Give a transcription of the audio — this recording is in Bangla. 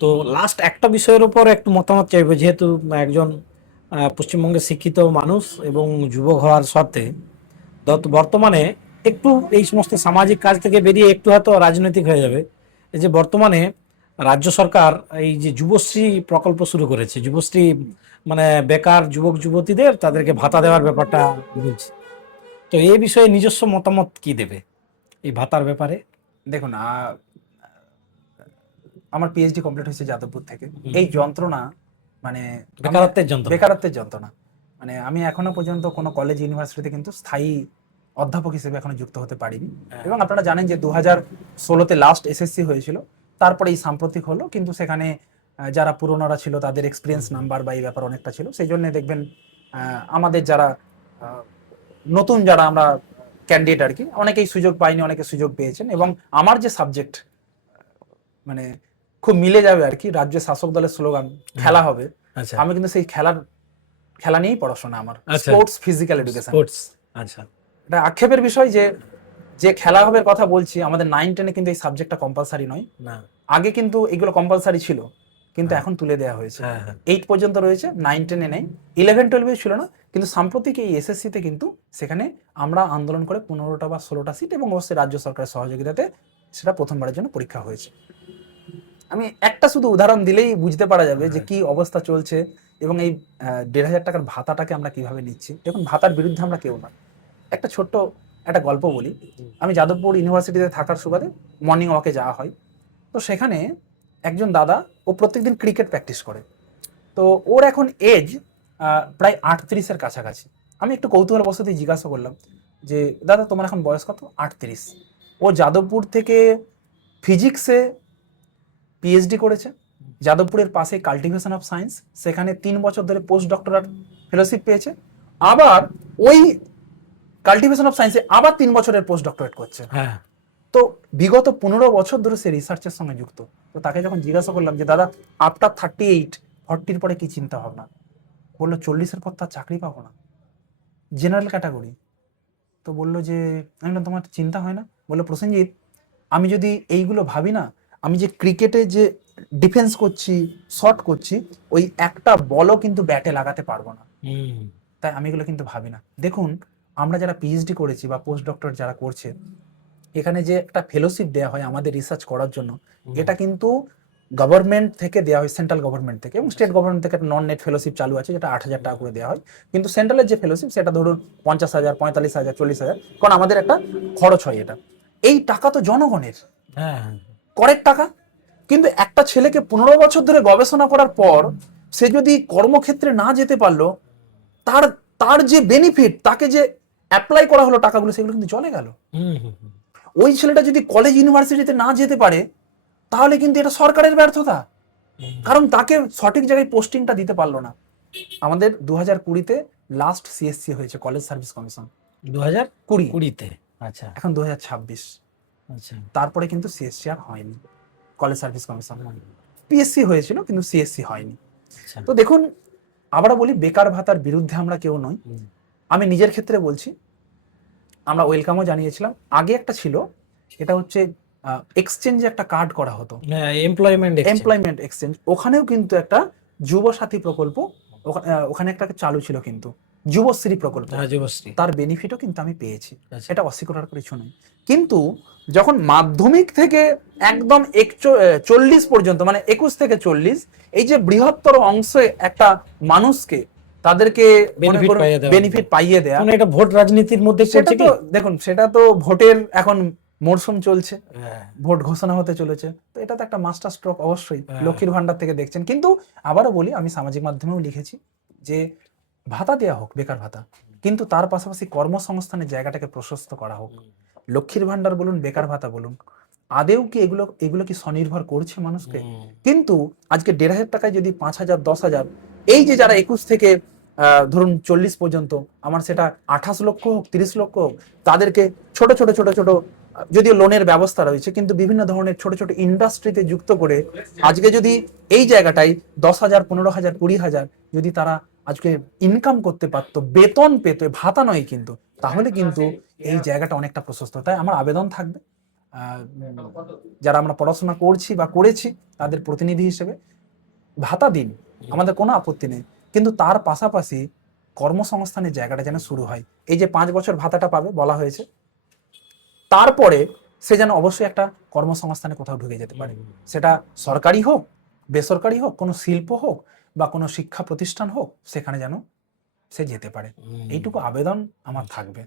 তো লাস্ট একটা বিষয়ের উপর একটু মতামত চাইবো, যেহেতু একজন পশ্চিমবঙ্গের শিক্ষিত মানুষ এবং যুবক হওয়ার সত্ত্বে বর্তমানে একটু এই সমস্ত সামাজিক কাজ থেকে বেরিয়ে একটু হয়তো রাজনৈতিক হয়ে যাবে। এই যে বর্তমানে রাজ্য সরকার এই যে যুবশ্রী প্রকল্প শুরু করেছে, যুবশ্রী মানে বেকার যুবক যুবতীদের তাদেরকে ভাতা দেওয়ার ব্যাপারটা বলছে। তো এই বিষয়ে নিজস্ব মতামত কি দেবে এই ভাতার ব্যাপারে? দেখুন, আমার পিএইচডি কমপ্লিট হয়েছে যাদবপুর থেকে। হুম। এই যন্ত্রণা, মানে আমি বেকারত্বের যন্ত্রণা। বেকারত্বের যন্ত্রণা, মানে আমি এখনো পর্যন্ত কোনো কলেজ ইউনিভার্সিটিতে কিন্তু স্থায়ী অধ্যাপক হিসেবে এখনো যুক্ত হতে পারিনি। হ্যাঁ। এবং আপনারা জানেন যে 2016-তে লাস্ট এসএসসি হয়েছিল, তারপরে এই সাম্প্রতিক হলো, কিন্তু সেখানে যারা পুরনোরা ছিল তাদের এক্সপিরিয়েন্স নাম্বার বা এই ব্যাপার অনেকটা ছিল, সেই জন্য দেখবেন আমাদের যারা আহ, নতুন যারা আমরা ক্যান্ডিডেট আর কি, অনেকেই সুযোগ পায়নি, অনেকে সুযোগ পেয়েছেন। এবং আমার যে সাবজেক্ট মানে খুব মিলে যাবে আর কি, রাজ্য শাসক দলের স্লোগান খেলা হবে, আচ্ছা। আমি কিন্তু সেই খেলা নিয়েই পড়াশোনা আমার, আচ্ছা। Sports physical education. স্পোর্টস। আচ্ছা। এটা আক্ষেপের বিষয় যে যে খেলা হবে কথা বলছি, আমাদের 9-10-এ কিন্তু এই সাবজেক্টটা কম্পালসারি নয়। না। আগে কিন্তু এগুলো কম্পালসারি ছিল, কিন্তু হ্যাঁ। এখন তুলে দেওয়া হয়েছে। হ্যাঁ, হ্যাঁ। 8 পর্যন্ত রয়েছে, 9-10-এ নেই, 11-12-এ ছিল না। কিন্তু সাম্প্রতিক এই এসএসসিতে কিন্তু সেখানে আমরা আন্দোলন করে 15টা বা 16টা সিট, এবং অবশ্যই রাজ্য সরকারের সহযোগিতাতে সেটা প্রথমবারের জন্য পরীক্ষা হয়েছে। আমি একটা শুধু উদাহরণ দিলেই বুঝতে পারা যাবে যে হ্যাঁ। কি অবস্থা চলছে, এবং এই 1,500 টাকার ভাতাটাকে আমরা কিভাবে নিচ্ছি। দেখুন, ভাতার বিরুদ্ধে আমরা কেউ না। একটা ছোট্ট একটা গল্প বলি। আমি যাদবপুর ইউনিভার্সিটিতে থাকার সুবাদে মর্নিং ওয়াকে যাওয়া হয়। তো সেখানে একজন দাদা, ও প্রত্যেকদিন ক্রিকেট প্র্যাকটিস করে। তো ওর এখন এজ প্রায় 38-এর কাছাকাছি। আমি একটু কৌতূহলবশত জিজ্ঞাসা করলাম যে, দাদা তোমার এখন বয়স কত? 38। ও যাদবপুর থেকে ফিজিক্সে পিএইচডি করেছে। যাদবপুরের পাশে কাল্টিভেশন অফ সায়েন্স, সেখানে 3 বছর ধরে পোস্ট ডক্টরাল ফেলোশিপ পেয়েছে। আবার ওই কাল্টিভেশন অফ সায়েন্সে আবার 3 বছরের পোস্ট ডক্টরেট করছে। হ্যাঁ। তো বিগত 15 বছর ধরে সে রিসার্চের সঙ্গে যুক্ত। তো তাকে যখন জিজ্ঞাসা করলাম যে, দাদা আফটার 38-40 পরে কি চিন্তা ভাবনা, বললো 40-এর পর তার চাকরি পাবো না, জেনারেল ক্যাটাগরি। তো বললো যে, আমি বললাম তোমার চিন্তা হয় না? বললো, প্রসেনজিৎ, আমি যদি এইগুলো ভাবি না, আমি যে ক্রিকেটে যে ডিফেন্স করছি, শট করছি, ওই একটা বলও কিন্তু ব্যাটে লাগাতে পারবো না। হুম। তাই আমি এগুলো কিন্তু ভাবি না। দেখুন, আমরা যারা পিএইচডি করেছি বা পোস্ট ডক্টর যারা করছে, এখানে যে একটা ফেলোশিপ দেওয়া হয় আমাদের রিসার্চ করার জন্য, এটা কিন্তু গভর্নমেন্ট থেকে দেওয়া হয়, সেন্ট্রাল গভর্নমেন্ট থেকে, এবং স্টেট গভর্নমেন্ট থেকে একটা নন নেট ফেলোশিপ চালু আছে, যেটা 8,000 টাকা করে দেওয়া হয়। কিন্তু সেন্ট্রালের যে ফেলোশিপ, সেটা ধরুন 50,000, 45,000, 40,000, কারণ আমাদের একটা খরচ হয় এটা। এই টাকা তো জনগণের হ্যাঁ। করের টাকা। কিন্তু একটা ছেলেকে 15 বছর ধরে গবেষণা করার পর সে যদি কর্মক্ষেত্রে না যেতে পারলো, তার তার যে বেনিফিট, তাকে যে অ্যাপ্লাই করা হলো টাকাগুলো, সেগুলো কিন্তু চলে গেল। হুম। হুম। ওই ছেলেটা যদি কলেজ ইউনিভার্সিটিতে না যেতে পারে, তাহলে কিন্তু এটা সরকারের ব্যর্থতা, কারণ তাকে সঠিক জায়গায় পোস্টিংটা দিতে পারলো না। আমাদের 2020-তে লাস্ট সিএসসি হয়েছে, কলেজ সার্ভিস কমিশন, 2020। 2020-তে। আচ্ছা। এখন 2026, আচ্ছা। তারপরে কিন্তু সিএসসি আর হয়নি, কলেজ সার্ভিস কমিশন হয়নি। পিএসসি হয়েছিল কিন্তু সিএসসি হয়নি। আচ্ছা। তো দেখুন, আবারও বলি, বেকার ভাতার বিরুদ্ধে আমরা কেউ নই। আমি নিজের ক্ষেত্রে বলছি, আমরা ওয়েলকামও জানিয়েছিলাম। আগে একটা ছিল, এটা হচ্ছে এক্সচেঞ্জে একটা কার্ড করা হতো, হ্যাঁ, এমপ্লয়মেন্ট এক্সচেঞ্জ। Employment exchange. ওখানেও কিন্তু একটা যুবসাথী প্রকল্প, ওখানে একটা চালু ছিল কিন্তু, যুবশ্রী প্রকল্প। হ্যাঁ, যুবশ্রী। তার বেনিফিটও কিন্তু আমি পেয়েছি, আচ্ছা। এটা অস্বীকার করার কিছু নয়। কিন্তু যখন মাধ্যমিক থেকে একদম 40 পর্যন্ত, মানে 21 থেকে 40, এই যে বৃহত্তর অংশে একটা মানুষকে, তাদেরকে বেনিফিট পাইয়ে দেওয়া। বেনিফিট পাইয়ে দেয়া, মানে এটা ভোট রাজনীতির মধ্যে সেটা পড়ছে তো কি? দেখুন, সেটা তো ভোটের এখন মরশুম চলছে, হ্যাঁ। ভোট ঘোষণা হতে চলেছে, তো এটা তো একটা মাস্টার স্ট্রোক অবশ্যই। হ্যাঁ। লক্ষ্মীর ভান্ডার থেকে দেখছেন, কিন্তু আবারও বলি, আমি সামাজিক মাধ্যমেও লিখেছি যে ভাতা দেওয়া হোক, বেকার ভাতা, কিন্তু তার পাশাপাশি কর্মসংস্থানের জায়গাটাকে প্রশস্ত করা হোক। লক্ষ্মীর ভান্ডার বলুন, বেকার ভাতা বলুন, আদেও কি এগুলো এগুলো কি স্বনির্ভর করছে মানুষকে? কিন্তু আজকে 1,500 টাকায় যদি 5,000, 10,000, এই যে যারা 21 থেকে ধরুন 40 পর্যন্ত, আমার সেটা 28 লক্ষ হোক, 30 লক্ষ হোক, তাদেরকে ছোট ছোট ছোট ছোট, যদিও লোনের ব্যবস্থা রয়েছে, কিন্তু বিভিন্ন ধরনের ছোট ছোট ইন্ডাস্ট্রিতে যুক্ত করে, আজকে যদি এই জায়গাটায় 10,000, 15,000, 20,000 যদি তারা আজকে ইনকাম করতে পারতো, বেতন পেত, ভাতা নয় কিন্তু, তাহলে কিন্তু এই জায়গাটা অনেকটা প্রশস্ত। তাই আমার আবেদন থাকবে, যারা আমরা পড়াশোনা করছি বা করেছি তাদের প্রতিনিধি হিসেবে ভাতা দিন, আমাদের কোনো আপত্তি নেই, কিন্তু তার পাশাপাশি কর্মসংস্থানের জায়গাটা যেন শুরু হয়। এই যে 5 বছর ভাতাটা পাবে বলা হয়েছে, তারপরে সে যেন অবশ্যই একটা কর্মসংস্থানে কোথাও ঢুকে যেতে পারে, সেটা সরকারি হোক, বেসরকারি হোক, কোনো শিল্প হোক বা কোনো শিক্ষা প্রতিষ্ঠান হোক, সেখানে যেন সে যেতে পারে। এইটুকু আবেদন আমার থাকবে।